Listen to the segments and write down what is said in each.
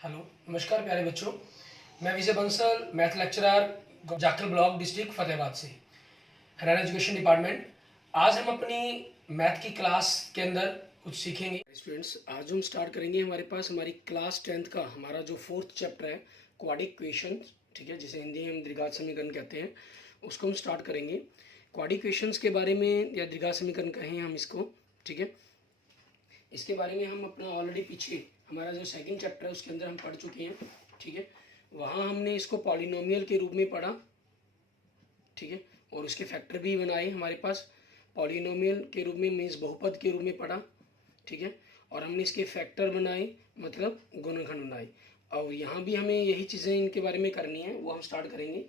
Hello, नमस्कार प्यारे बच्चों। मैं Vijay Bansal, math lecturer, Jakhal block, district Fatehabad से, हरियाणा एजुकेशन डिपार्टमेंट। आज हम अपनी मैथ की क्लास के अंदर कुछ सीखेंगे। स्टूडेंट्स, आज हम स्टार्ट करेंगे हमारे पास हमारी क्लास 10th का हमारा जो 4th चैप्टर है, क्वाड्रिक इक्वेशन, ठीक है, जिसे हिंदी में हम द्विघात समीकरण कहते हैं, उसको हम स्टार्ट करेंगे। क्वाड्रिक इक्वेशंस के बारे में या द्विघात समीकरण कहें हम इसको, ठीक है, इसके बारे में हम अपना ऑलरेडी पीछे हमारा जो सेकंड चैप्टर है उसके अंदर हम पढ़ चुके हैं, ठीक है। वहाँ हमने इसको पॉलिनोमियल के रूप में पढ़ा, ठीक है, और उसके फैक्टर भी बनाए हमारे पास। पॉलिनोमियल के रूप में मीन्स बहुपद के रूप में पढ़ा, ठीक है, और हमने इसके फैक्टर बनाए, मतलब गुणनखंड बनाए। और यहाँ भी हमें यही चीज़ें इनके बारे में करनी है, वो हम स्टार्ट करेंगे,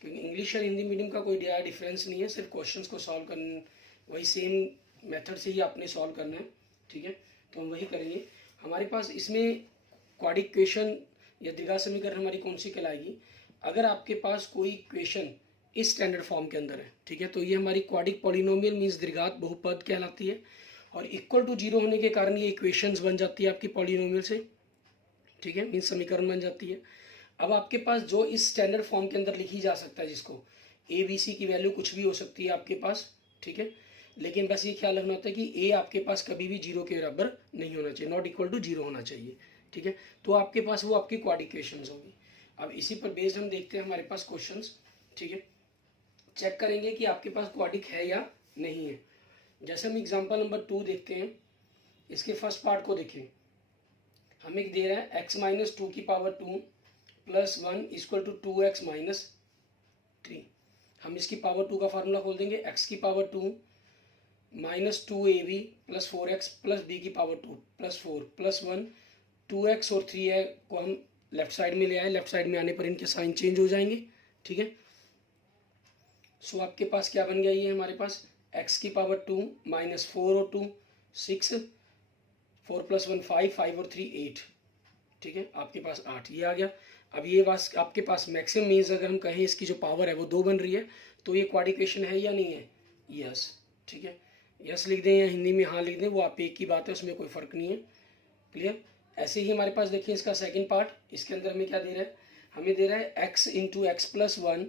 क्योंकि इंग्लिश और हिंदी मीडियम का कोई डिफरेंस नहीं है, सिर्फ क्वेश्चंस को सॉल्व करना, वही सेम मेथड से ही आपने सॉल्व करना है, ठीक है। तो हम वही करेंगे। हमारे पास इसमें क्वाड्रिक इक्वेशन या द्विघात समीकरण हमारी कौन सी कहलाएगी, अगर आपके पास कोई इक्वेशन इस स्टैंडर्ड फॉर्म के अंदर है, ठीक है, तो ये हमारी क्वाड्रिक पॉलिनोमियल मीन्स द्विघात बहुपद कहलाती है, और इक्वल टू जीरो होने के कारण ये इक्वेशंस बन जाती है आपकी पॉलिनोमियल से, ठीक है, मीन्स समीकरण बन जाती है। अब आपके पास जो इस स्टैंडर्ड फॉर्म के अंदर लिखी जा सकता है, जिसको ए बी सी की वैल्यू कुछ भी हो सकती है आपके पास, ठीक है, लेकिन बस ये ख्याल रखना होता है कि ए आपके पास कभी भी जीरो के बराबर नहीं होना चाहिए, नॉट इक्वल टू जीरो होना चाहिए, ठीक है। तो आपके पास वो आपकी क्वाड्रिक इक्वेशंस होगी। अब इसी पर बेस्ड हम देखते हैं हमारे पास क्वेश्चंस, ठीक है, चेक करेंगे कि आपके पास क्वाड्रिक है या नहीं है। जैसे हम एग्जांपल नंबर 2 देखते हैं, इसके फर्स्ट पार्ट को देखें। हमें दे रहा है x माइनस 2 की power 2 plus 1 equal to 2x minus 3। हम इसकी पावर 2 का फार्मूला खोल देंगे, x की power 2 minus 2ab plus 4x plus b की पावर 2 प्लस 4 प्लस 1, 2x और 3 है को हम लेफ्ट साइड में ले आए। लेफ्ट साइड में आने पर इनके साइन चेंज हो जाएंगे, ठीक है। सो आपके पास क्या बन गया, ये हमारे पास x की पावर 2 माइनस 4 और 2 6, 4 प्लस 1 5, 5 और 3 8, ठीक है, आपके पास 8 ये आ गया। अब ये बात आपके पास मैक्सिमम मीन्स अगर हम कहें इसकी जो पावर है वो 2 बन रही है, तो ये क्वाड्रिक इक्वेशन है या नहीं है, यस, ठीक है, यस लिख दें या हिंदी में हाँ लिख दें, वो आप एक की बात है, उसमें कोई फ़र्क नहीं है, क्लियर। ऐसे ही हमारे पास देखिए इसका सेकंड पार्ट, इसके अंदर हमें क्या दे रहा है, हमें दे रहा है एक्स इंटू एक्स प्लस 1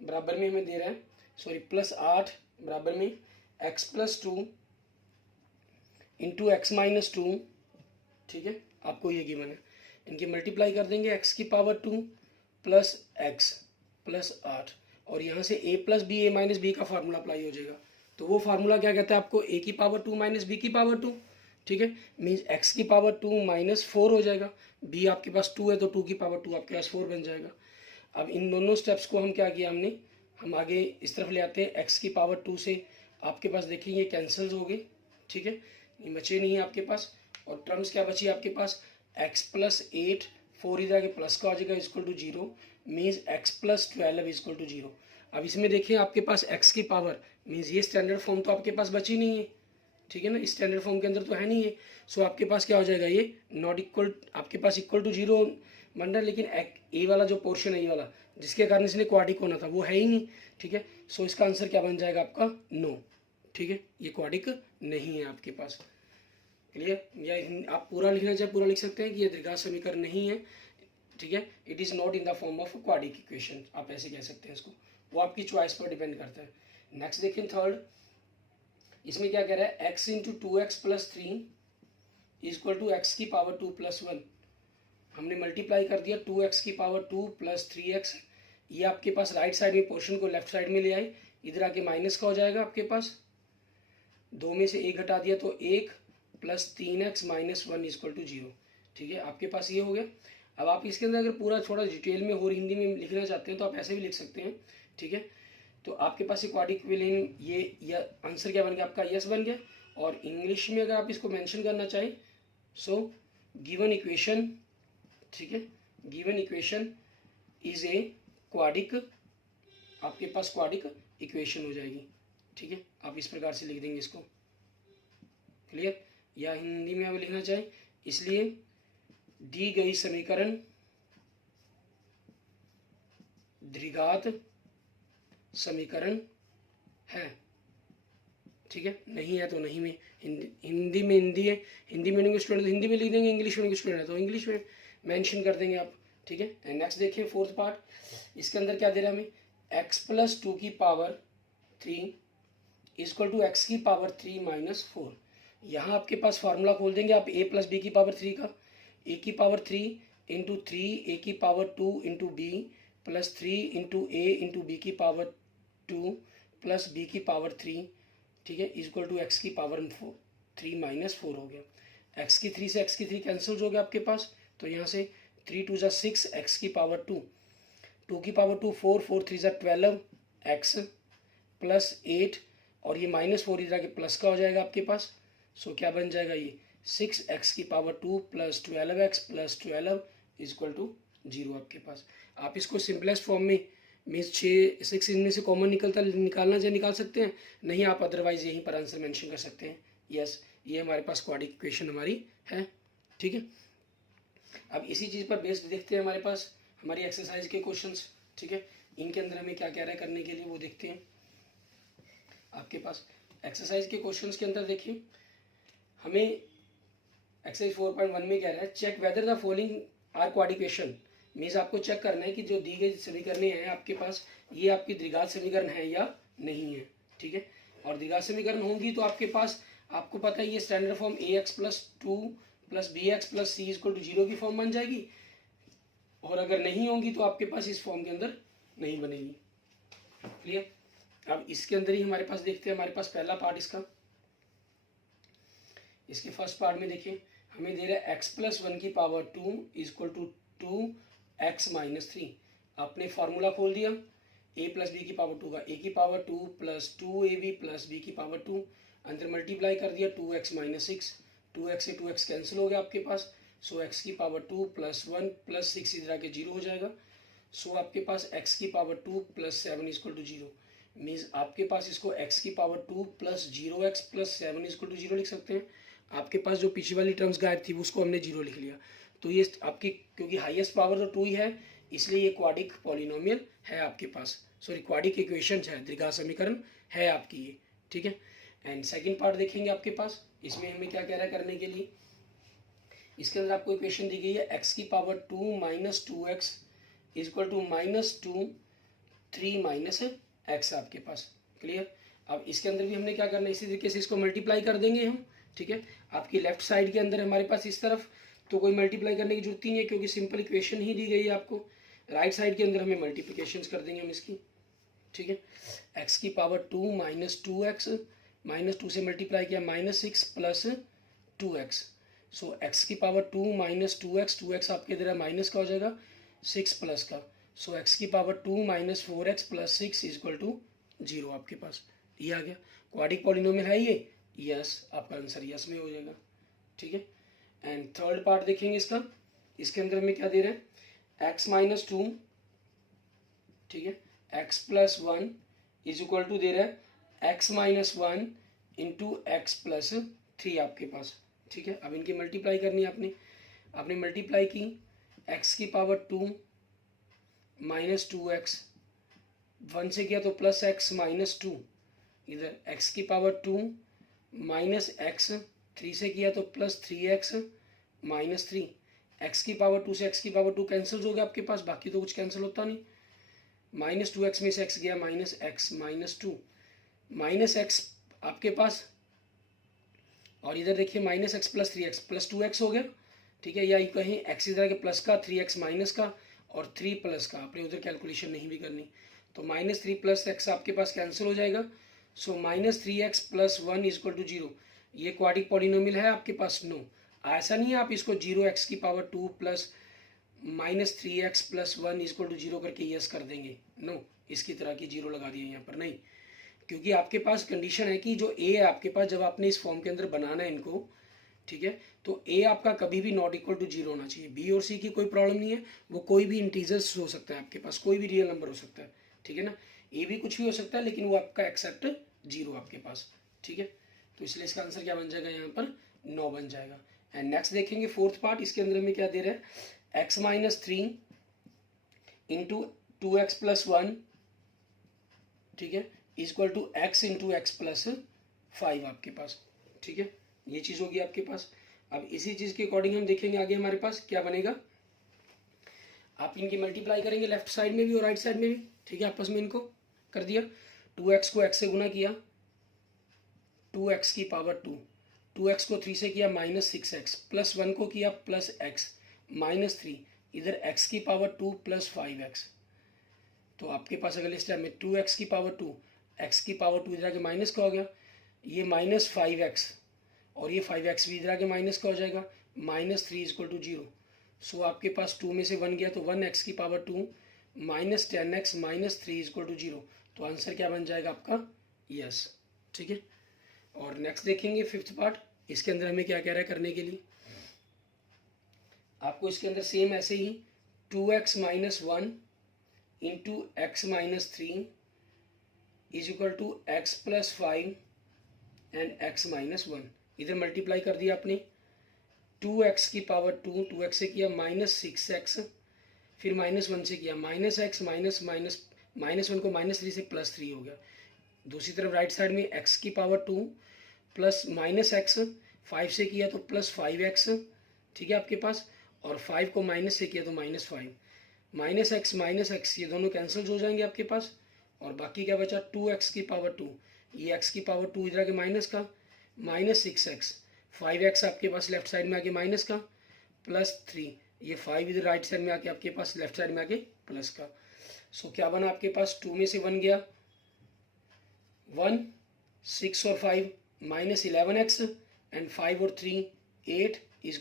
बराबर में हमें दे रहा है, सॉरी प्लस 8 बराबर में x plus 2 into x minus 2, ठीक है, आपको ये गिवन है। इनकी मल्टीप्लाई कर देंगे, एक्स की पावर 2 प्लस एक्स प्लस 8, और यहाँ से a plus B A minus B का फार्मूला अप्लाई हो जाएगा। तो वो फार्मूला क्या कहता है आपको, a की पावर 2 माइनस बी की पावर 2, ठीक है, मीन्स x की पावर 2 माइनस 4 हो जाएगा। b आपके पास 2 है तो 2 की पावर 2 आपके पास 4 बन जाएगा। अब इन दोनों स्टेप्स को हम क्या किया हमने, हम आगे इस तरफ ले आते हैं। x की पावर 2 से आपके पास देखिए ये कैंसिल्स हो गए, ठीक है, ये बचे नहीं है आपके पास, और टर्म्स क्या बची आपके पास, x प्लस 8, 4 इधर आके प्लस का हो जाएगा equal to 0, means x plus 12 equal to 0। अब इसमें देखिए आपके पास x की पावर मीन्स ये स्टैंडर्ड फॉर्म तो आपके पास बची नहीं है, ठीक है ना, इस स्टैंडर्ड फॉर्म के अंदर तो है नहीं है। सो आपके पास क्या हो जाएगा, ये नॉट इक्वल, आपके पास इक्वल टू 0 बन रहा है, लेकिन ए वाला जो पोर्शन है ये वाला जिसके कारण इसलिए क्वाड्रिक होना था वो है ही नहीं, ठीक है। सो इसका आंसर क्या बन जाएगा आपका, नो, ठीक है, ये क्वाड्रिक नहीं है आपके पास, क्लियर। या आप पूरा लिखना चाहे पूरा लिख सकते हैं कि ये द्विघात समीकरण नहीं है, ठीक है, it is not in the form of quadric equation, आप ऐसे कह सकते हैं इसको, वो आपकी चॉइस पर डिपेंड करता है। नेक्स्ट देखिए थर्ड, इसमें क्या कह रहा है, x into 2x plus 3 equal to x की पावर 2 प्लस 1। हमने मल्टीप्लाई कर दिया 2x की पावर 2 प्लस 3x, ये आपके पास राइट साइड में पोर्शन को लेफ्ट साइड में ले आए, इधर आके माइनस का हो जाएगा आपके पास, 2 में से 1 हटा दिया तो 1 plus 3x minus 1 equal to 0, ठीक है, आपके पास ये हो गया। अब आप इसके अंदर अगर पूरा थोड़ा डिटेल में और हिंदी में लिखना चाहते हैं तो आप ऐसे भी लिख सकते हैं, ठीक है। तो आपके पास ये क्वाड्रिक इक्वेशन, ये आंसर क्या बन गया आपका, यस बन गया। और इंग्लिश में अगर आप इसको मेंशन करना चाहें, सो गिवन इक्वेशन, ठीक है, given equation is a quadric, आपके पास क्वाड्रिक इक्वेशन हो जाएगी, ठीक है, आप इस प्रकार से लिख देंगे इसको, क्लियर। या हिंदी में आप लिखना चाहें, इसलिए दी गई समीकरण द्विघात समीकरण है, ठीक है, नहीं है तो नहीं में, हिंदी में हिंदी है, हिंदी मीडियम के स्टूडेंट तो हिंदी में लिख देंगे, इंग्लिश मीडियम के स्टूडेंट है तो इंग्लिश में, मेंशन कर देंगे आप, ठीक है। एंड नेक्स्ट देखिए फोर्थ पार्ट, इसके अंदर क्या दे रहा है हमें, x प्लस 2 की पावर 3 इक्वल टू एक्स की पावर 3 माइनस 4। यहाँ आपके पास फार्मूला खोल देंगे आप a प्लस बी की पावर 3 का, a की पावर 3 इंटू 3 a की power 2 into b plus 3 into a into b की पावर 2 प्लस बी की पावर 3, ठीक है, इक्वल टू एक्स की पावर 3 माइनस 4 हो गया। एक्स की 3 से एक्स की 3 कैंसिल हो गया आपके पास, तो यहाँ से 3 2 ज़ा 6 एक्स की पावर 2, 2 की पावर 2 4, 4 3 ज़ा 12 एक्स प्लस 8, और ये माइनस 4 इधर के प्लस का हो जाएगा आपके पास। सो क्या बन जाएगा ये 6 एक्स की power 2 plus 12 X plus 12 equal to 0 आपके पास। आप इसको सिंपलेस्ट फॉर्म में मीन्स 6 इनमें से कॉमन निकालना चाहे निकाल सकते हैं, नहीं आप अदरवाइज यहीं पर आंसर मेंशन कर सकते हैं। यस, ये हमारे पास क्वाड्रेटिक इक्वेशन हमारी है, ठीक है। अब इसी चीज़ पर बेस्ड देखते हैं हमारे पास हमारी एक्सरसाइज के क्वेश्चंस, ठीक है। इनके अंदर हमें क्या कह रहा है करने के लिए वो देखते हैं। आपके पास एक्सरसाइज के क्वेश्चंस के अंदर देखिए हमें एक्सरसाइज 4.1 में कह रहा है check whether the following are quadratic equation. Means आपको चेक करना है कि जो दी गई समीकरण हैं आपके पास ये आपकी द्विघात समीकरण है या नहीं है, ठीक है। और द्विघात समीकरण होंगी तो आपके पास आपको पता है ये standard form A X plus 2 plus B X plus C equal to 0 की फॉर्म बन जाएगी, और अगर नहीं होंगी तो आपके पास इस फॉर्म के अंदर नहीं बनेगी। क्लियर। अब इसके अंदर ही हमारे पास देखते हैं, हमारे पास पहला पार्ट इसके फर्स्ट पार्ट में देखिए हमें दे रहा है एक्स प्लस 1 की power 2 equal to 2 x minus 3। आपने फार्मूला खोल दिया a प्लस बी की पावर 2 का, a की power 2 plus 2ab plus b की पावर 2, अंदर मल्टीप्लाई कर दिया 2x माइनस 6, 2x से 2x कैंसिल हो गया आपके पास। सो x की पावर 2 प्लस 1 प्लस 6 इधर आके 0 हो जाएगा। सो आपके पास x की power 2 plus 7 equal to 0। Means आपके पास इसको x की power 2 plus 0x plus 7 equal to 0 लिख सकते हैं। आपके पास जो पीछे वाली टर्म्स गायब थी उसको हमने 0 लिख लिया। तो ये आपकी क्योंकि हाईएस्ट पावर तो 2 ही है इसलिए ये क्वाड्रिक पॉलिनोमियल है आपके पास, सॉरी क्वाड्रिक इक्वेशन है, द्विघात समीकरण है आपकी ये, ठीक है। एंड सेकंड पार्ट देखेंगे आपके पास, इसमें हमें क्या कह रहा है करने के लिए। इसके अंदर आपको इक्वेशन दी गई है एक्स की power 2 minus 2x equal to minus 2 3 minus X आपके पास। क्लियर। अब इसके अंदर भी हमने क्या करना है, इसी तरीके से इसको मल्टीप्लाई कर देंगे हम, ठीक है। आपकी लेफ्ट साइड के अंदर हमारे पास इस तरफ तो कोई मल्टीप्लाई करने की जरूरत ही नहीं है क्योंकि सिंपल इक्वेशन ही दी गई है आपको। राइट साइड के अंदर हमें मल्टीप्लिकेशन कर देंगे हम इसकी, ठीक है। एक्स की पावर 2 माइनस 2x माइनस 2 से मल्टीप्लाई किया माइनस 6 प्लस 2x। सो एक्स की पावर 2 माइनस 2x आपके इधर माइनस का हो जाएगा 6 प्लस का। सो एक्स की power 2 minus 4x plus 6 equal to 0 आपके पास ये आ गया। क्वाड्रिक पॉलिनोमियल है ये, यस, आपका आंसर यस में हो जाएगा, ठीक है। एंड थर्ड पार्ट देखेंगे इसका, इसके अंदर हमें क्या दे रहे हैं x माइनस 2, ठीक है, x plus 1 is equal to दे रहा है x minus 1 into x plus 3 आपके पास, ठीक है। अब इनकी मल्टीप्लाई करनी है आपने मल्टीप्लाई की x की पावर 2 माइनस 2x 1 से किया तो प्लस x माइनस 2, इधर x की पावर 2 माइनस x 3 से किया तो प्लस 3x माइनस 3, x की पावर 2 से x की पावर 2 कैंसिल हो गया आपके पास, बाकी तो कुछ कैंसिल होता नहीं। माइनस 2x में से x गया minus x minus 2 minus x आपके पास, और इधर देखिए minus x plus 3x plus 2x हो गया, ठीक है। या कहीं x इधर के प्लस का 3x माइनस का और 3 प्लस का, आपने उधर कैलकुलेशन नहीं भी करनी तो माइनस 3 प्लस x आपके पास कैंसिल हो जाएगा। So minus 3x plus 1 equal to 0। ये क्वाड्रिक पॉलिनोमियल है आपके पास, नो। ऐसा नहीं है आप इसको 0x की power 2 plus minus 3x plus 1 equal to 0 करके यस कर देंगे, नो, इसकी तरह की 0 लगा दिए यहाँ पर, नहीं, क्योंकि आपके पास कंडीशन है कि जो a है आपके पास जब आपने इस फॉर्म के अंदर बनाना है इनको, ठीक है, तो a आपका कभी भी नॉट इक्वल टू 0 होना चाहिए। b और c की कोई प्रॉब्लम नहीं है, वो कोई भी इंटीजर्स हो सकता है आपके पास, कोई भी रियल नंबर हो सकता है, ठीक है ना। a भी कुछ भी हो सकता है लेकिन वो आपका एक्सेप्ट 0 आपके पास, ठीक है। तो इसलिए इसका आंसर क्या बन जाएगा यहाँ पर 9 बन जाएगा। एंड नेक्स्ट देखेंगे फोर्थ पार्ट, इसके अंदर में क्या दे रहा है x minus 3 into 2x plus 1, ठीक है, equal to x into x plus 5 आपके पास, ठीक है। ये चीज़ होगी आपके पास। अब इसी चीज़ के अकॉर्डिंग हम देखेंगे आगे हमारे पास क्या बनेगा। आप इनकी मल्टीप्लाई करेंगे लेफ्ट साइड में भी और राइट साइड में भी, ठीक है, आपस में इनको कर दिया। 2x को x से गुना किया, 2x की पावर 2, 2x को 3 से किया -6x, प्लस 1 को किया प्लस x, -3, इधर x की पावर 2 प्लस 5x। तो आपके पास अगर लिस्ट है में 2x की पावर 2, x की पावर 2 इधर आके माइनस का हो गया, ये -5x और ये 5x भी इधर आके माइनस का हो जाएगा, -3 = 0। सो आपके पास 2 में से 1 गया तो 1x की पावर 2 -10x -3 = 0। तो आंसर क्या बन जाएगा आपका? यस, ठीक है। और नेक्स्ट देखेंगे 5th पार्ट। इसके अंदर हमें क्या कह रहा है करने के लिए, आपको इसके अंदर सेम ऐसे ही 2x - 1 into x - 3 = x + 5 and x - 1। इधर मल्टीप्लाई कर दिया आपने, 2x की पावर 2, 2x से किया -6x, फिर -1 से किया -x -1 को -3 से +3 हो गया। दूसरी तरफ राइट साइड में x की पावर 2 प्लस -x, 5 से किया तो +5x, ठीक है आपके पास, और 5 को माइनस से किया तो -5, -x ये दोनों कैंसिल हो जाएंगे आपके पास, और बाकी क्या बचा 2x की पावर 2, ये x की पावर 2 इधर आके माइनस का, -6x, 5x आपके पास लेफ्ट साइड में आके माइनस का, +3, ये 5 इधर राइट साइड में आके आपके पास लेफ्ट साइड में आके प्लस का। सो क्या बना आपके पास, 2 में से 1 गया 1, 6 और 5 -11x एंड 5 और 3 8 =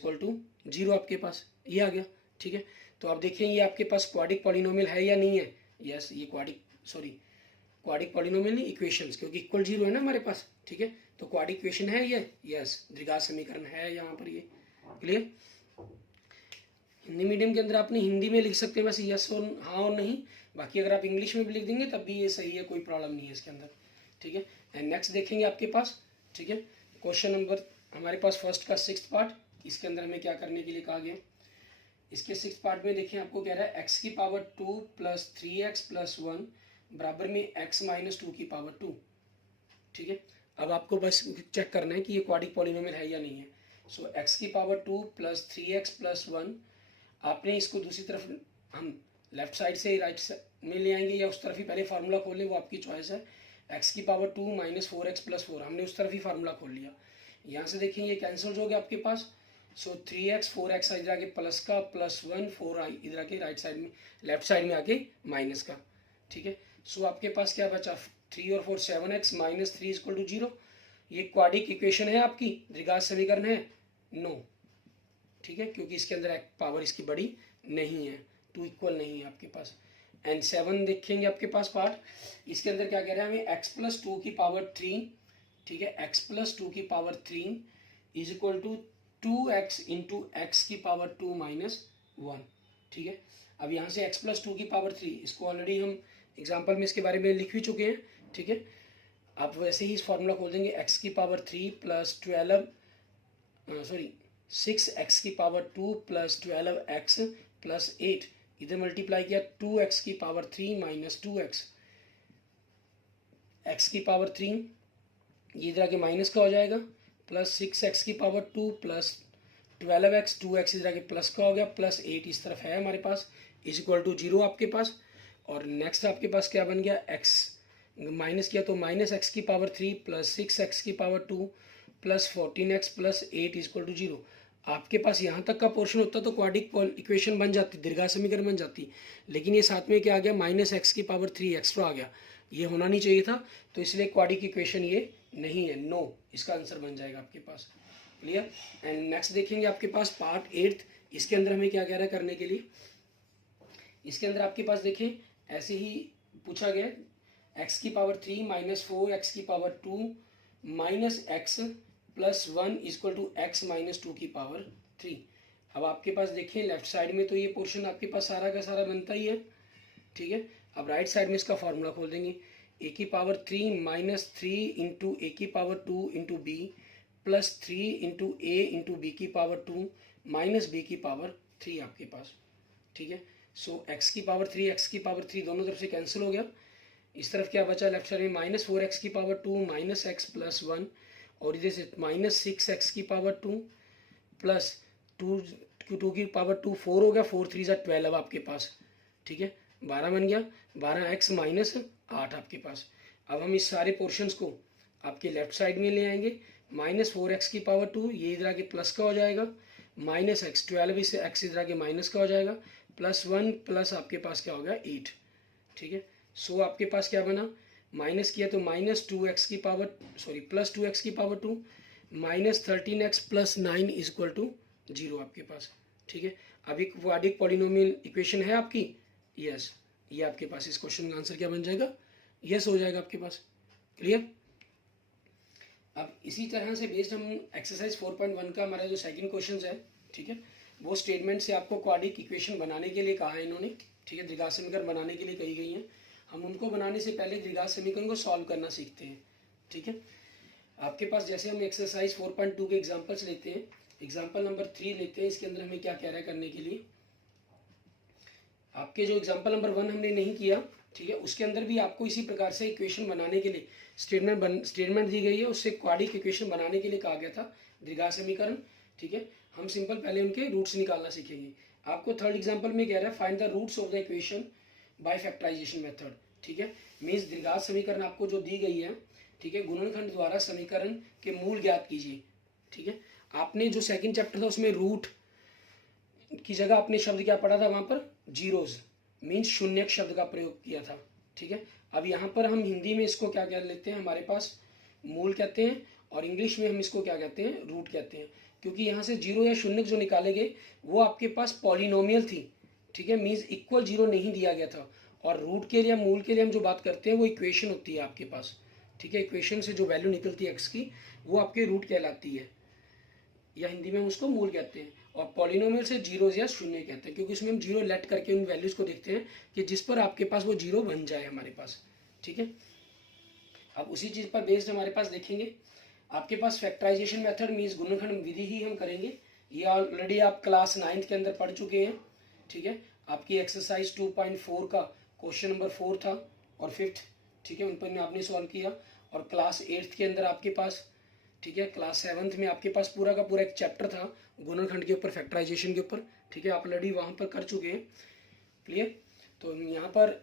0 आपके पास, ये आ गया, ठीक है। तो आप देखें ये आपके पास क्वाड्रिक पॉलिनोमियल है या नहीं है? यस, ये क्वाड्रिक पॉलिनोमियल नहीं, इक्वेशंस, क्योंकि इक्वल 0 है ना हमारे पास, ठीक है। तो क्वाड्रिक इक्वेशन है ये, यस, द्विघात समीकरण है यहाँ पर, ये क्लियर। हिंदी मीडियम के अंदर आपने हिंदी में लिख सकते हैं वैसे यस और हाँ और नहीं, बाकी अगर आप इंग्लिश में भी लिख देंगे तब भी ये सही है, कोई प्रॉब्लम नहीं है इसके अंदर, ठीक है। एंड नेक्स्ट देखेंगे आपके पास, ठीक है, क्वेश्चन नंबर हमारे पास फर्स्ट का 6th पार्ट। इसके अंदर हमें क्या करने के लिए कहा गया, इसके 6th पार्ट में देखिए आपको कह रहा है x की पावर 2 + 3x + 1 बराबर में x - 2 की पावर 2, ठीक है। अब आपको बस चेक करना है कि ये क्वाड्रिक पॉलिनोमियल है या नहीं है। सो x की पावर 2 + 3x + 1, आपने इसको दूसरी तरफ हम लेफ्ट साइड से राइट साइड में ले आएंगे या उस तरफ ही पहले फार्मूला खोल लें, वो आपकी चॉइस है। x की पावर 2 - 4x + 4, हमने उस तरफ ही फार्मूला खोल लिया। यहाँ से देखेंगे ये कैंसिल हो गया आपके पास। सो 3x 4x इधर आके प्लस का, +1 4 इधर आके राइट साइड में लेफ्ट साइड में आके माइनस का, ठीक है। सो आपके पास क्या बचा, 3 और 4 7x -3 = 0। ये क्वाड्रिक इक्वेशन है आपकी, द्विघात समीकरण है? नो, ठीक है, क्योंकि इसके अंदर पावर इसकी बड़ी नहीं है, 2 इक्वल नहीं है आपके पास। एंड 7 देखेंगे आपके पास पार्ट, इसके अंदर क्या कह रहा है हमें x + 2 की पावर 3, ठीक है, x + 2 की पावर 3 = 2x × x की पावर 2 - 1, ठीक है। अब यहाँ से x + 2 की पावर 3, इसको ऑलरेडी हम एग्जाम्पल में इसके बारे में लिख भी चुके हैं, ठीक है। आप वैसे ही इस फॉर्मूला खोल देंगे, x की पावर 3 + 6x की पावर 2 + 12x + 8, इधर मल्टीप्लाई किया 2x की पावर 3 - 2x, x की पावर 3 ये इधर आके माइनस का हो जाएगा, प्लस 6x की पावर 2 + 12x, 2x इधर आके प्लस का हो गया, +8 इस तरफ है हमारे पास, = 0 आपके पास। और नेक्स्ट आपके पास क्या बन गया, x माइनस किया तो -x की पावर 3 + 6x की पावर 2 + 14x + 8 = 0। आपके पास यहाँ तक का पोर्शन होता तो क्वाड्रिक इक्वेशन बन जाती, द्विघात समीकरण बन जाती, लेकिन ये साथ में क्या आ गया, -x की पावर 3 एक्स्ट्रा आ गया, ये होना नहीं चाहिए था, तो इसलिए क्वाड्रिक इक्वेशन ये नहीं है, नो, इसका आंसर बन जाएगा आपके पास, क्लियर। एंड नेक्स्ट देखेंगे आपके पास पार्ट 8। इसके अंदर हमें क्या कह रहा है करने के लिए, इसके अंदर आपके पास देखें ऐसे ही पूछा गया, x की पावर 3 - 4x की पावर 2 - x + 1 = x - 2 की पावर 3। अब आपके पास देखें लेफ्ट साइड में तो ये पोर्शन आपके पास सारा का सारा बनता ही है, ठीक है। अब राइट साइड में इसका फॉर्मूला खोल देंगे, a की पावर 3 - 3 × a की पावर 2 × b + 3 × a × b की पावर 2 - b की पावर 3 आपके पास, ठीक है। सो x की पावर 3 x की पावर 3 दोनों तरफ से कैंसिल हो गया, इस तरफ क्या बचा लेफ्ट साइड में -4x की पावर 2 - x + 1, और इधर से -6x की पावर 2 + 2 टू की पावर 2 4 हो गया, 4 3 ज़ा 12 आपके पास, ठीक है, 12 बन गया, 12x माइनस 8 आपके पास। अब हम इस सारे पोर्शंस को आपके लेफ्ट साइड में ले आएंगे, -4x की पावर 2 ये इधर आके प्लस का हो जाएगा, -x 12 इसे x इधर आके माइनस का हो जाएगा, +1 प्लस आपके पास क्या हो गया 8, ठीक है। सो आपके पास क्या बना, माइनस किया तो -2x की पावर सॉरी +2x की पावर 2 -13x + 9 = 0 आपके पास, ठीक है। अब एक क्वाड्रिक पॉलिनोमियल इक्वेशन है आपकी, यस, ये आपके पास इस क्वेश्चन का आंसर क्या बन जाएगा, यस हो जाएगा आपके पास। क्लियर। अब इसी तरह से बेस्ड हम एक्सरसाइज 4.1 का हमारा जो सेकंड क्वेश्चन है, ठीक है, वो स्टेटमेंट से आपको क्वाड्रिक इक्वेशन बनाने के लिए कहा है इन्होंने, ठीक है, द्विघात समीकरण बनाने के लिए कही गई हैं। हम उनको बनाने से पहले द्विघात समीकरण को सॉल्व करना सीखते हैं, ठीक है। आपके पास जैसे हम एक्सरसाइज 4.2 के एग्जाम्पल्स लेते हैं, एग्जाम्पल नंबर 3 लेते हैं, इसके अंदर हमें क्या कह रहा है करने के लिए। आपके जो एग्जाम्पल नंबर 1 हमने नहीं किया, ठीक है, उसके अंदर भी आपको इसी प्रकार से इक्वेशन बनाने के लिए स्टेटमेंट दी गई है, उससे क्वाड्रिक इक्वेशन बनाने के लिए कहा गया था द्विघात समीकरण, ठीक है। हम सिंपल पहले उनके रूट्स निकालना सीखेंगे। आपको थर्ड एग्जाम्पल में कह रहा है find the roots of the equation by factorisation method, ठीक है। मीन्स द्विघात समीकरण आपको जो दी गई है, ठीक है, गुणनखंड द्वारा समीकरण के मूल ज्ञात कीजिए, ठीक है। आपने जो सेकंड चैप्टर था उसमें रूट की जगह आपने शब्द क्या पढ़ा था, वहां पर जीरोज मीन्स शून्यक शब्द का प्रयोग किया था, ठीक है। अब यहाँ पर हम हिंदी में इसको क्या कह लेते हैं, हमारे पास मूल कहते हैं, और इंग्लिश में हम इसको क्या कहते हैं, रूट कहते हैं, क्योंकि यहाँ से जीरो या शून्यक जो निकाले गए वो आपके पास पॉलिनोमियल थी, ठीक है, मीन्स इक्वल जीरो नहीं दिया गया था। और रूट के लिए मूल के लिए हम जो बात करते हैं वो इक्वेशन होती है आपके पास, ठीक है, इक्वेशन से जो वैल्यू निकलती है एक्स की वो आपके रूट कहलाती है, या हिंदी में हम उसको मूल कहते हैं। और पॉलिनोमियल से जीरो या शून्य कहते हैं, क्योंकि उसमें हम जीरो लेट करके उन वैल्यूज को देखते हैं कि जिस पर आपके पास वो जीरो बन जाए हमारे पास, ठीक है। अब उसी चीज़ पर बेस्ड हमारे पास देखेंगे, आपके पास फैक्टराइजेशन मेथड मीन्स गुणनखंड विधि ही हम करेंगे। ये ऑलरेडी आप क्लास 9th के अंदर पढ़ चुके हैं, ठीक है। आपकी एक्सरसाइज 2.4 का क्वेश्चन नंबर 4 था और 5th, ठीक है, उन पर आपने सॉल्व किया। और क्लास 8th के अंदर आपके पास, ठीक है, क्लास 7th में आपके पास पूरा का पूरा एक चैप्टर था गुणनखंड के ऊपर, फैक्टराइजेशन के ऊपर, ठीक है, आप ऑलरेडी वहाँ पर कर चुके हैं। क्लियर। तो यहाँ पर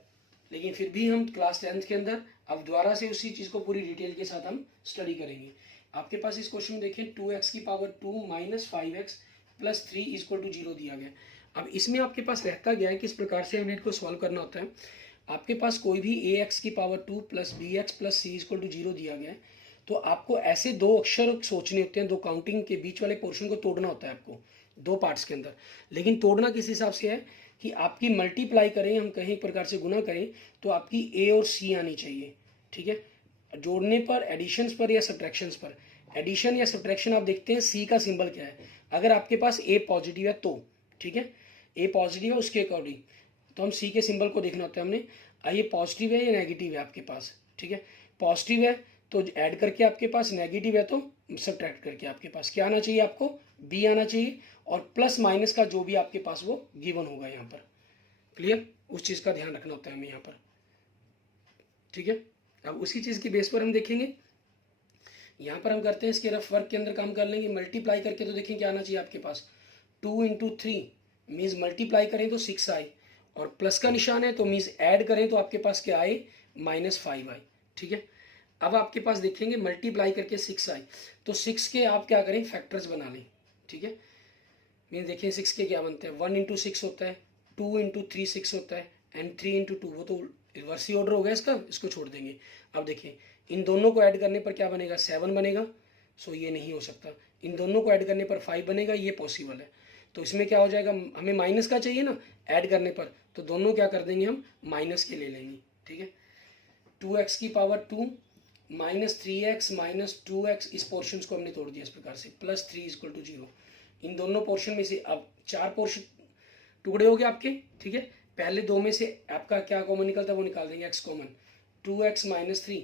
लेकिन फिर भी हम क्लास 10th के अंदर अब दोबारा से उसी चीज़ को पूरी डिटेल के साथ हम स्टडी करेंगे। आपके पास इस क्वेश्चन में देखें 2x की पावर 2 - 5x + 3 = 0 दिया गया। अब इसमें आपके पास रहता गया है किस प्रकार से हमें इसको सॉल्व करना होता है। आपके पास कोई भी ax की पावर 2 + bx + c = 0 दिया गया है, तो आपको ऐसे दो अक्षर सोचने होते हैं, दो काउंटिंग के बीच वाले पोर्शन को तोड़ना होता है आपको दो पार्ट्स के अंदर। लेकिन तोड़ना किस हिसाब से है कि आपकी मल्टीप्लाई करें, हम कहीं प्रकार से गुना करें तो आपकी ए और सी आनी चाहिए, ठीक है। जोड़ने पर, एडिशंस पर या सब्ट्रैक्शंस पर, एडिशन या सब्ट्रैक्शन आप देखते हैं सी का सिंबल क्या है। अगर आपके पास ए पॉजिटिव है तो, ठीक है, ए पॉजिटिव है उसके अकॉर्डिंग तो हम सी के सिंबल को देखना होता है हमने। ये पॉजिटिव है या नेगेटिव है आपके पास, ठीक है, पॉजिटिव है तो ऐड करके आपके पास, नेगेटिव है तो सब्ट्रैक्ट करके आपके पास क्या आना चाहिए, आपको बी आना चाहिए, और प्लस माइनस का जो भी आपके पास वो गिवन होगा यहाँ पर। क्लियर। उस चीज़ का ध्यान रखना होता है हमें यहाँ पर, ठीक है। अब उसी चीज़ की बेस पर हम देखेंगे, यहाँ पर हम करते हैं इसके रफ वर्क के अंदर काम कर लेंगे। मल्टीप्लाई करके तो देखें क्या आना चाहिए आपके पास, 2 × 3 मीन्स मल्टीप्लाई करें तो 6 आए, और प्लस का निशान है तो मीन्स ऐड करें तो आपके पास क्या आए, -5 आए, ठीक है। अब आपके पास देखेंगे मल्टीप्लाई करके 6 आए, तो 6 के आप क्या करें, फैक्टर्स बना लें, ठीक है। मीन्स देखिए 6 के क्या बनते हैं, 1 × 6 होता है, 2 × 3 6 होता है, एंड 3 × 2, वो तो रिवर्स ही ऑर्डर हो गया इसका, इसको छोड़ देंगे। अब देखिए इन दोनों को ऐड करने पर क्या बनेगा, 7 बनेगा, सो ये नहीं हो सकता। इन दोनों को ऐड करने पर 5 बनेगा, ये पॉसिबल है। तो इसमें क्या हो जाएगा, हमें माइनस का चाहिए ना ऐड करने पर, तो दोनों क्या कर देंगे हम माइनस के ले लेंगे, ठीक है। 2x की पावर 2 -3x - 2x, इस पोर्शन को हमने तोड़ दिया इस प्रकार से, +3 = 0। इन दोनों पोर्शन में से अब 4 पोर्शन टुकड़े हो गए आपके, ठीक है। पहले दो में से आपका क्या कॉमन निकलता है वो निकाल देंगे, x कॉमन, 2x - 3,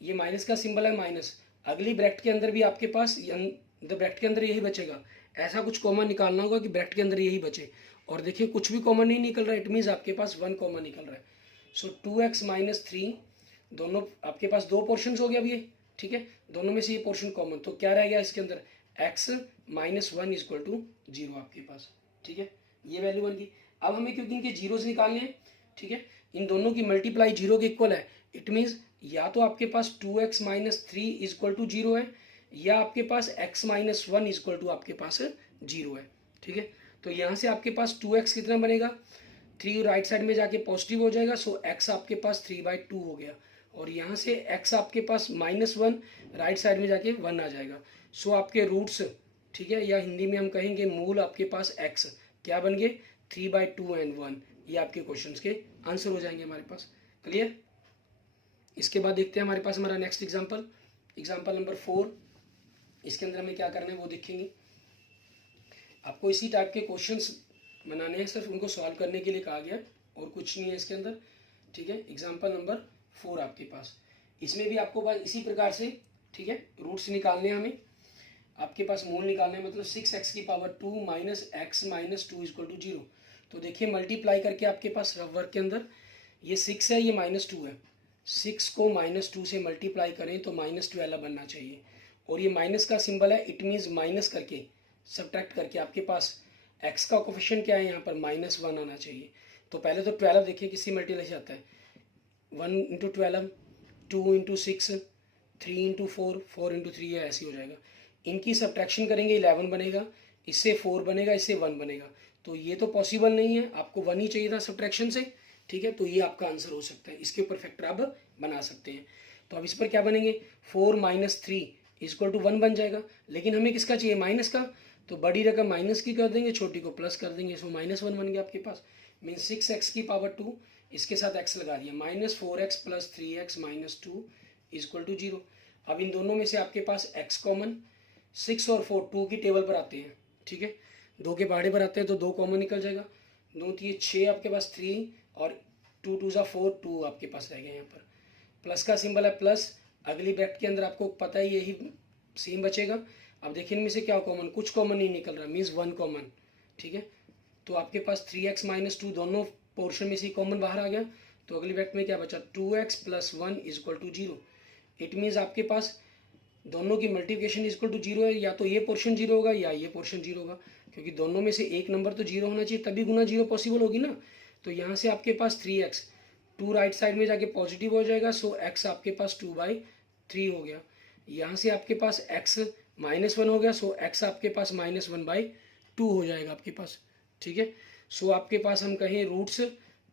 ये माइनस का सिंबल है माइनस, अगली ब्रैकेट के अंदर भी आपके पास ब्रैकेट के अंदर यही बचेगा। ऐसा कुछ कॉमन निकालना होगा कि ब्रैकेट के अंदर यही बचे, और देखिए कुछ भी कॉमन नहीं निकल रहा है, इट मीन्स आपके पास 1 कॉमन निकल रहा है। सो 2x - 3, दोनों आपके पास दो पोर्शंस हो गया अब ये, ठीक है, दोनों में से ये पोर्शन कॉमन, तो क्या रह गया इसके अंदर, x - 1 = 0 आपके पास। ठीक है, ये वैल्यू बन गई। अब हमें क्योंकि इनके जीरोज निकालने हैं, ठीक है, इन दोनों की मल्टीप्लाई जीरो के इक्वल है, इट मीन्स या तो आपके पास 2x minus 3 equal to zero है, या आपके पास x माइनस 1 इक्वल टू आपके पास जीरो है, ठीक है। तो यहाँ से आपके पास 2x कितना बनेगा, 3 राइट साइड में जाके पॉजिटिव हो जाएगा, सो x आपके पास 3/2 हो गया, और यहाँ से x आपके पास -1 राइट साइड में जाके 1 आ जाएगा, सो आपके रूट्स, ठीक है, या हिंदी में हम कहेंगे मूल आपके पास x क्या बन गए, 3/2 एंड 1। ये आपके क्वेश्चंस के आंसर हो जाएंगे हमारे पास। क्लियर। इसके बाद देखते हैं हमारे पास हमारा नेक्स्ट एग्जांपल नंबर 4। इसके अंदर हमें क्या करना है वो देखेंगे। आपको इसी टाइप के क्वेश्चंस बनाने हैं, सिर्फ उनको सॉल्व करने के लिए कहा गया और कुछ नहीं है इसके अंदर, ठीक है। एग्जांपल नंबर 4 आपके पास, इसमें भी आपको बस इसी प्रकार से, ठीक है, रूट्स निकालने हैं हमें, आपके पास मूल निकालने हैं, मतलब 6x की power 2 minus x minus 2 equal to 0। तो देखिए मल्टीप्लाई करके आपके पास रफ वर्क के अंदर ये 6 है, ये -2 है, 6 को -2 से मल्टीप्लाई करें तो -12 बनना चाहिए, और ये माइनस का सिंबल है, इट मीन्स माइनस करके सब्ट्रैक्ट करके आपके पास x का कोफिशिएंट क्या है, यहाँ पर -1 आना चाहिए। तो पहले तो 12 देखिए किसी मल्टीप्लाई से आता है, 1 इंटू 12, 2 इंटू 6, 3 इंटू 4, 4 इंटू 3, है ऐसे हो जाएगा। इनकी सब्ट्रैक्शन करेंगे 11 बनेगा, इससे 4 बनेगा, इससे 1 बनेगा, तो ये तो पॉसिबल नहीं है, आपको 1 ही चाहिए था सब्ट्रैक्शन से, ठीक है। तो ये आपका आंसर हो सकता है, इसके ऊपर फैक्टर आप बना सकते हैं। तो अब इस पर क्या बनेंगे, 4 माइनस 3 इक्वल टू 1 बन जाएगा, लेकिन हमें किसका चाहिए, माइनस का, तो बड़ी रकम माइनस की कर देंगे, छोटी को प्लस कर देंगे, सो -1 बन गया आपके पास। मीन 6x की पावर 2, इसके साथ x लगा दिया, -4x plus 3x minus 2 equal to 0। अब इन दोनों में से आपके पास x कॉमन, 6 और 4 2 की टेबल पर आते हैं, ठीक है, 2 के पहाड़े पर आते हैं तो 2 कॉमन निकल जाएगा, 2 3 6 आपके पास 3, और 2 2 4 2 आपके पास रह गए। यहाँ पर प्लस का सिंबल है प्लस, अगली ब्रैकेट के अंदर आपको पता है यही सेम बचेगा। अब देखिए इनमें से क्या कॉमन, कुछ कॉमन नहीं निकल रहा, मीन्स 1 कॉमन, ठीक है। तो आपके पास 3x माइनस 2 दोनों पोर्शन में से कॉमन बाहर आ गया, तो अगली ब्रैकेट में क्या बचा, 2x plus 1 equal to 0। It means आपके पास दोनों की मल्टीप्लिकेशन इक्वल टू 0 है, या तो ये पोर्शन 0 होगा या ये पोर्शन 0 होगा, क्योंकि दोनों में से एक नंबर तो 0 होना चाहिए, तभी गुना 0 पॉसिबल होगी ना। तो यहाँ से आपके पास 3x 2 राइट साइड में जाके पॉजिटिव हो जाएगा, सो x आपके पास 2/3 हो गया। यहाँ से आपके पास x -1 हो गया, सो x आपके पास -1/2 हो जाएगा आपके पास, ठीक है। सो आपके पास हम कहें रूट्स,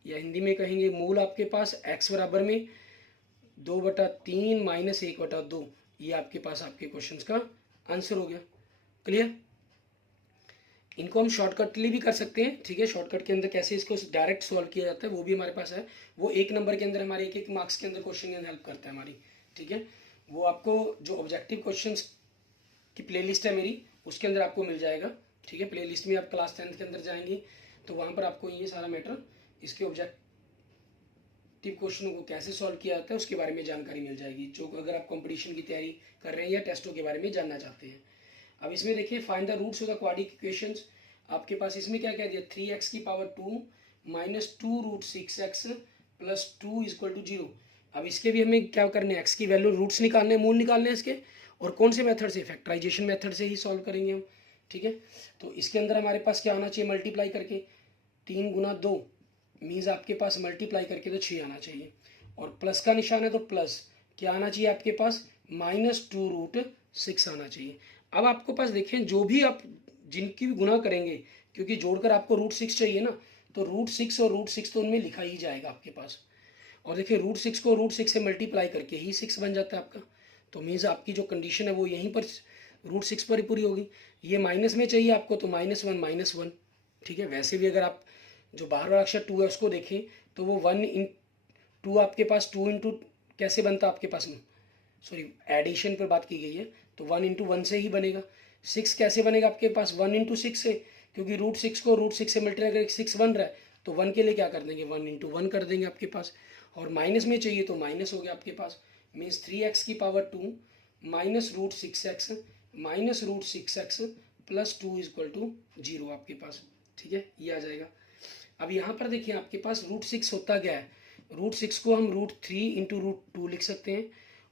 या हिंदी में कहेंगे मूल, आपके पास x बराबर में 2/3 माइनस 1/2, ये आपके पास आपके क्वेश्चंस का आंसर हो गया। क्लियर। इनको हम शॉर्टकटली भी कर सकते हैं, ठीक है, शॉर्टकट के अंदर कैसे इसको डायरेक्ट सॉल्व किया जाता है वो भी हमारे पास है, वो 1 नंबर के अंदर हमारे 1 मार्क्स के अंदर क्वेश्चन के अंदर हेल्प करता है हमारी, ठीक है। वो आपको जो ऑब्जेक्टिव क्वेश्चंस की प्लेलिस्ट है मेरी, उसके अंदर आपको मिल जाएगा, ठीक है। प्लेलिस्ट में आप क्लास 10th के अंदर जाएंगे तो वहाँ पर आपको ये सारा मैटर, इसके ऑब्जेक्टिव क्वेश्चनों को कैसे सॉल्व किया जाता है उसके बारे में जानकारी मिल जाएगी, जो अगर आप कंपटीशन की तैयारी कर रहे हैं या टेस्टों के बारे में जानना चाहते हैं। अब इसमें देखिए find the roots of the quadratic equations, आपके पास इसमें क्या कह दिया, 3x की power 2 minus 2√6x plus 2 equal to 0। अब इसके भी हमें क्या करने हैं, x की वैल्यू, रूट्स निकालने हैं, मूल निकालने हैं इसके, और कौन से मेथड से, फैक्टराइजेशन मेथड से ही सॉल्व करेंगे हम, ठीक है। तो इसके अंदर हमारे पास क्या आना चाहिए, मल्टीप्लाई करके 3 गुना 2 मीन्स आपके पास मल्टीप्लाई करके तो 6 आना चाहिए, और प्लस का निशान है तो प्लस क्या आना चाहिए आपके पास, -2√6 आना चाहिए। अब आपके पास देखें जो भी आप जिनकी भी गुना करेंगे, क्योंकि जोड़कर आपको √6 चाहिए ना, तो √6 और √6 तो उनमें लिखा ही जाएगा आपके पास, और देखिए √6 को √6 से मल्टीप्लाई करके ही 6 बन जाता है आपका, तो मीन्स आपकी जो कंडीशन है वो यहीं पर √6 पर ही पूरी होगी। ये माइनस में चाहिए आपको तो -1, ठीक है। वैसे भी अगर आप जो बाहर वाला अक्षर 2 है उसको देखें तो वो 1 आपके पास 2 इंटू कैसे बनता है आपके पास में, सॉरी एडिशन पर बात की गई है, तो 1 इंटू 1 से ही बनेगा। 6 कैसे बनेगा आपके पास, 1 इंटू 6 से, क्योंकि √6 को √6 से मल्टीप्लाई करके 6 बन रहा है, तो 1 के लिए क्या कर देंगे, 1 इंटू 1 कर देंगे आपके पास, और माइनस में चाहिए तो माइनस हो गया आपके पास, मीन्स 3x की power 2 minus √6x minus √6x plus 2 equal to 0 आपके पास, ठीक है, ये आ जाएगा। अब यहाँ पर देखिए आपके पास √6 होता क्या है, √6 को हम √3 इंटू √2 लिख सकते हैं,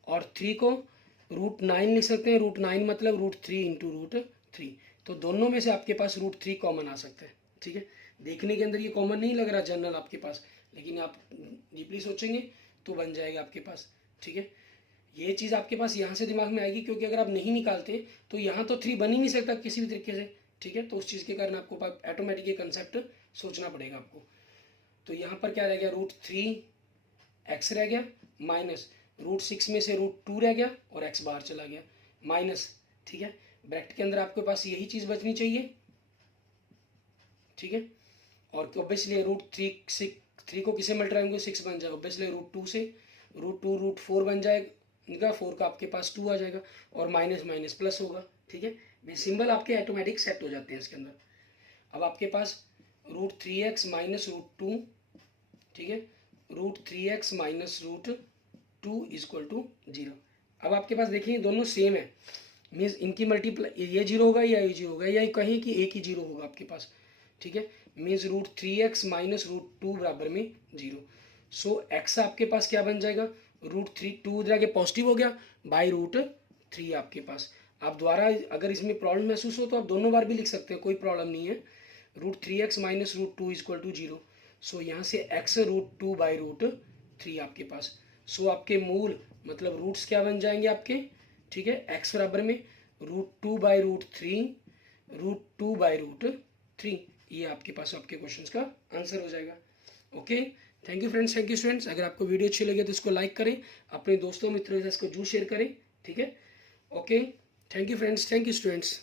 और 3 को √9 लिख सकते हैं, √9 मतलब √3 इंटू √3, तो दोनों में से आपके पास √3 कॉमन आ सकता है, ठीक है, देखने के अंदर ये कॉमन नहीं लग रहा जनरल आपके पास, लेकिन आप डीपली सोचेंगे तो बन जाएगा आपके पास। ठीक है, ये चीज़ आपके पास यहाँ से दिमाग में आएगी, क्योंकि अगर आप नहीं निकालते तो यहाँ तो 3 बन ही नहीं सकता किसी भी तरीके से। ठीक है, तो उस चीज़ के कारण आपको ऑटोमेटिक ये कंसेप्ट सोचना पड़ेगा आपको। तो यहाँ पर क्या रह गया, √3x रह गया, माइनस √6 में से √2 रह गया और x बाहर चला गया, माइनस। ठीक है, ब्रैकेट के अंदर आपके पास यही चीज़ बचनी चाहिए। ठीक है, और ऑब्वियसली √3 को किसे मल्टीप्लाई करेंगे, 6 बन जाएगा, ऑब्वियसली √2 से, √4 बन जाएगा, 4 का आपके पास 2 आ जाएगा, और माइनस माइनस प्लस होगा। ठीक है, सिंबल आपके ऑटोमेटिक सेट हो जाते हैं इसके अंदर। अब आपके पास √3x माइनस √2, ठीक है, √3x माइनस √2 इक्वल टू 0। अब आपके पास देखिए दोनों सेम है, मीन्स इनकी मल्टीप्लाई, ये 0 होगा या ये 0 होगा, या कहीं कि एक ही 0 होगा आपके पास। ठीक है, मीन्स √3x माइनस √2 बराबर में 0। सो x आपके पास क्या बन जाएगा, √3 इधर आके पॉजिटिव हो गया, बाई √3 आपके पास। आप द्वारा अगर इसमें प्रॉब्लम महसूस हो तो आप दोनों बार भी लिख सकते हैं, कोई प्रॉब्लम नहीं है। √3x minus √2 equal to 0। सो यहाँ से x √2 बाई √3 आपके पास। सो आपके मूल मतलब रूट्स क्या बन जाएंगे आपके, ठीक है, x बराबर में √2 बाई √3 √3, ये आपके पास आपके क्वेश्चंस का आंसर हो जाएगा। Okay, thank you friends, thank you students. अगर आपको वीडियो अच्छी लगे तो इसको लाइक करें, अपने दोस्तों मित्रों के साथ इसको जरूर शेयर करें। ठीक है, okay, thank you friends, thank you students.